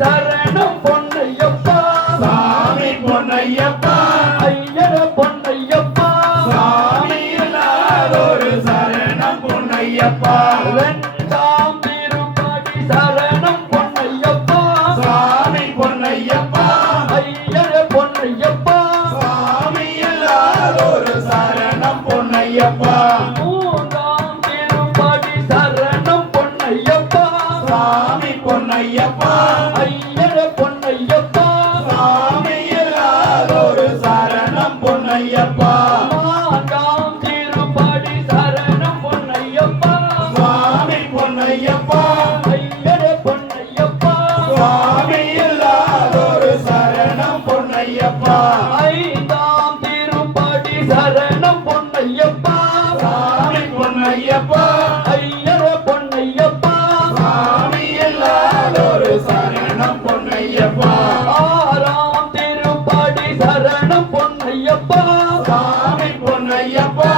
சரணம் பொன்னையப்பா சாமி பொன்னையப்பா ஐயர பொன்னையப்பா சாமி எல்லாரோரு சரணம் பொன்னையப்பா இரண்டாம் திருப்படி சரணம் பொன்னையப்பா சாமி பொன்னையப்பா ஐயர பொன்னையப்பா சாமி எல்லாரோரு சரணம் பொன்னையப்பா மூன்றாம் திருப்படி சரணம் பொன்னையப்பா சாமி பொன்னையப்பா ஐயர பொன்னையப்பா சாமி எல்லாரோரு சரணம் பொன்னையப்பா நான்காம் திருப்படி சரணம் பொன்னையப்பா சாமி பொன்னையப்பா ஐயர பொன்னையப்பா சுவாமி எல்லாரோரு சரணம் பொன்னையப்பா ஐந்தாம் திருப்படி சரணம் பொன்னையப்பா சாமி பொன்னையப்பா ஐயர பொன்னையப்பா சுவாமி எல்லாரோரு சரணம் பொன்னையப்பா ஆறாம் திருப்படி சரணம் பொன்னையப்பா சாமி பொன்னையப்பா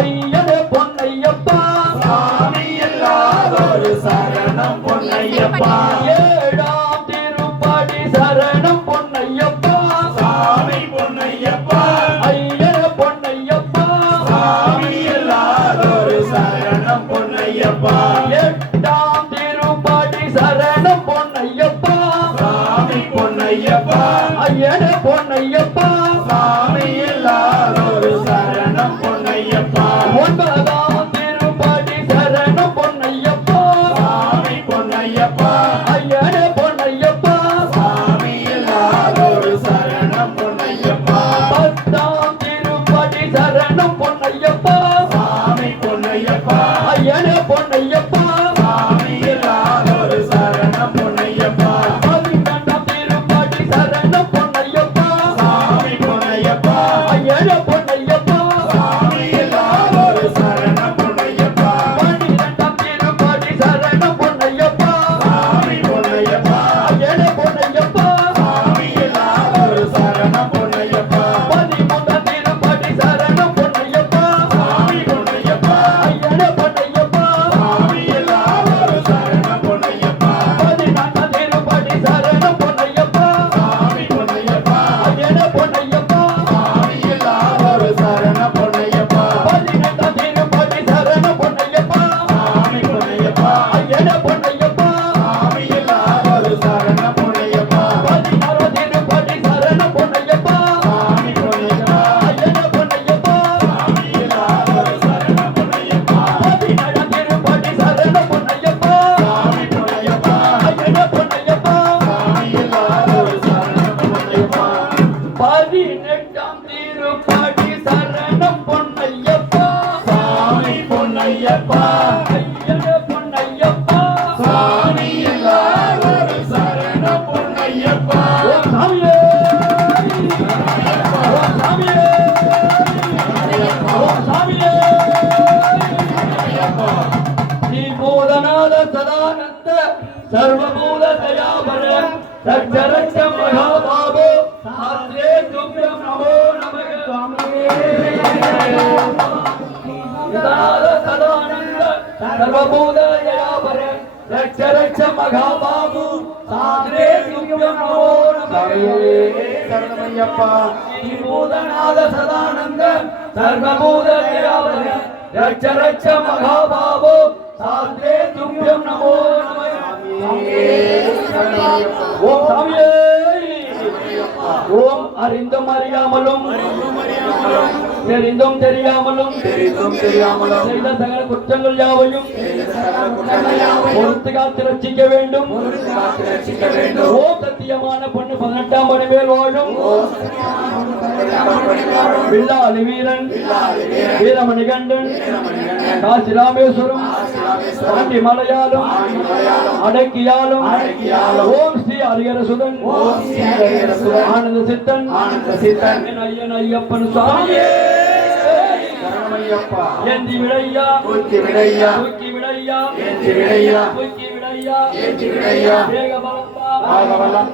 ஐயர பொன்னையப்பா சுவாமி எல்லாரோரு சரணம் பொன்னையப்பா ஏழாம் திருப்படி சரணம் பொன்னையப்பா சாமி பொன்னையப்பா ஐயர பொன்னையப்பா சுவாமி எல்லாரோரு சரணம் பொன்னையப்பா எட்டாம் திருப்படி சரணம் பொன்னையப்பா சாமி பொன்னையப்பா ஐயர பொன்னையப்பா சாமி எல்லாரோரு சரணம் பொன்னையப்பா ஒன்பதாம் திருப்படி சரணம் பொன்னையப்பா சாமி பொன்னையப்பா ஐயர பொன்னையப்பா சாமி எல்லாரோரு சரணம் பொன்னையப்பா பத்தாம் திருப்படி சரணம் பொன்னையப்பா சாமி பொன்னையப்பா ஐயர பொன்னையப்பா சாமி எல்லாரோரு சரணம் பொன்னையப்பா பதினெட்டாம் திருப்படி சரணம் பொன்னையப்பா சாமி பொன்னையப்பா ஐயர பொன்னையப்பா சாமி எல்லாரோரு சரணம் பொன்னையப்பா பன்னிரெண்டாம் திருப்படி சரணம் பொன்னையப்பா சாமி பொன்னையப்பா ஐயர பொன்னையப்பா சாமி எல்லாரோரு சரணம் பொன்னையப்பா பதிமூன்றாம் திருப்படி சரணம் பொன்னையப்பா சாமி பொன்னையப்பா ஐயர பொன்னையப்பா சாமி எல்லாரோரு சரணம் பொன்னையப்பா பதினான்காம் திருப்படி சரணம் பொன்னையப்பா சாமி பொன்னையப்பா ஐயர பொன்னையப்பா சாமி எல்லாரோரு சரணம் பொன்னையப்பா பதினெட்டாம் திருப்படி சரணம் பொன்னையப்பா சாமி பொன்னையப்பா ஐயர பொன்னையப்பா சாமி எல்லாரோரு சரணம் பொன்னையப்பா பதினாறாம் திருப்படி சரணம் பொன்னையப்பா சாமி பொன்னையப்பா ஐயர பொன்னையப்பா சாமி எல்லாரோரு சரணம் பொன்னையப்பா பதினேழாம் திருப்படி சரணம் பொன்னையப்பா சாமி பொன்னையப்பா ஐயர பொன்னையப்பா சாமி எல்லாரோரு சரணம் பொன்னையப்பா பதினெட்டாம் திருப்படி சரணம் பொன்னையப்பா சாமி பொன்னையப்பா ஐயர பொன்னையப்பா சாமி எல்லாரோரு சரணம் பொன்னையப்பா ஓம் சாமியே ஓம் சாமியே ஓம் சாமியே ஸ்ரீ பூதநாத சதானந்த சர்வபூத தயாபர ரட்சரட்ச மகாபாபோ சாத்ரே துப்யம் நமோ நமக சுவாமியே பூதநாத சதானந்த சர்வபூத தயாபர ரட்சரட்ச மகாபாபு சாத்ரே துப்யம் நமோ நமக சரணமையப்பா ஸ்ரீ பூதநாத சதானந்த சர்வபூத தயாபர ரட்சரட்ச மகாபாபோ சாத்ரே துப்யம் நமோ நமக ஓம் சாமியே ஓம் அறிந்தும் அறியாமலும் தெரிந்தும் தெரியாமலும் செய்த சகல குற்றங்கள் யாவையும் பொறுத்து காத்து ரட்சிக்க வேண்டும் ஓம் சத்தியமான பொண்ணு 18ஆம் படி மேல் வாழும் வில்லாளி வீரன் வீரமணிகண்டன் காசி ராமேஸ்வரம் பாண்டி மலையாளும் அடக்கியாலும் ஓம் ஸ்ரீ ஹரிஹரசுதன் ஆனந்த சித்தன் என் ஐயன் ஐயப்பன் சுவாமியே சரணமையப்பா ஏந்தி விடையா தூக்கி விடையா தூக்கி விடையா ஏந்தி விடையா தூக்கி விடையா ஏந்தி விடையா வேக பலத்தா ஆகவல்லம்